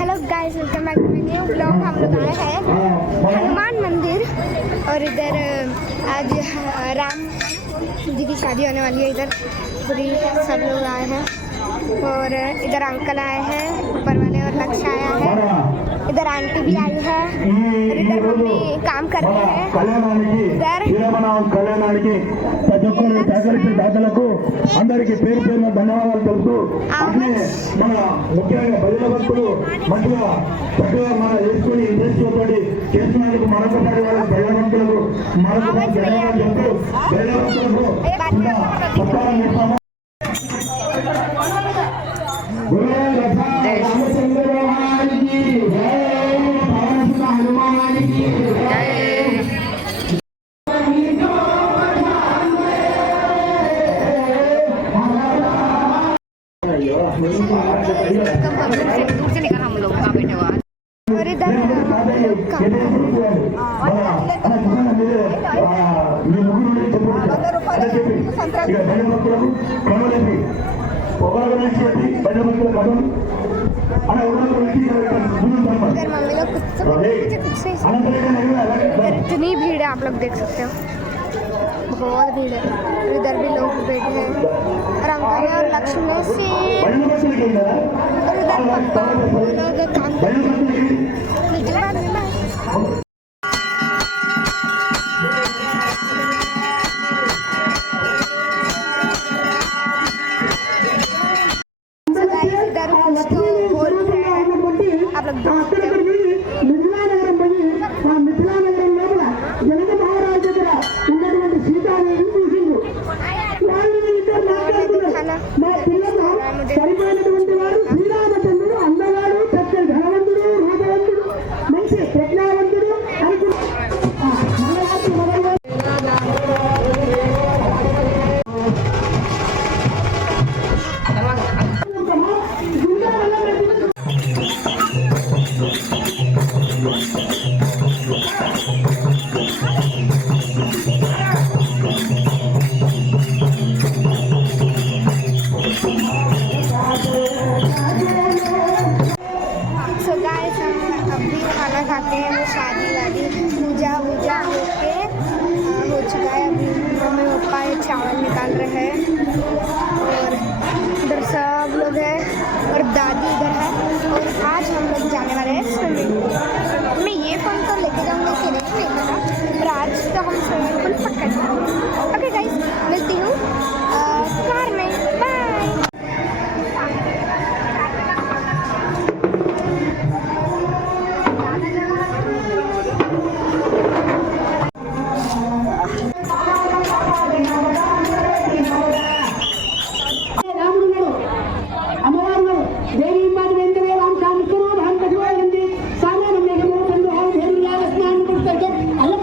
Hello guys, welcome back to my new blog. हम लोग आए हैं हनुमान मंदिर और इधर आज राम जी की शादी होने वाली है। इधर पूरी सब लोग आए हैं और इधर अंकल आए हैं ऊपर वाले और लक्ष्य आया है। इधर आंटी भी आई है और इधर मम्मी काम कर रही है। इधर కళ్యాణానికి ప్రతి ఒక్కరు సహకరించిన దాతలకు అందరికీ పేరు పేరున ధన్యవాదాలు తెలుపుతూ మన ముఖ్యంగా ప్రజల భక్తులు మంచిగా చక్కగా మన వేసుకుని ఇంట్రెస్ట్తోటి చేసినందుకు మరొకసారి వాళ్ళ ప్రజల భక్తులకు మరొకసారి ధన్యవాదాలు చెప్తూ ప్రజల భక్తులకు సత్కారం చేస్తాము. दूर से निकल हम लोग का बैठे हुआ और इधर इतनी भीड़ है, आप लोग देख सकते हो, बहुत भीड़ है। इधर भी लोग बैठे हैं और अंकल और लक्ष्मण से और इधर काम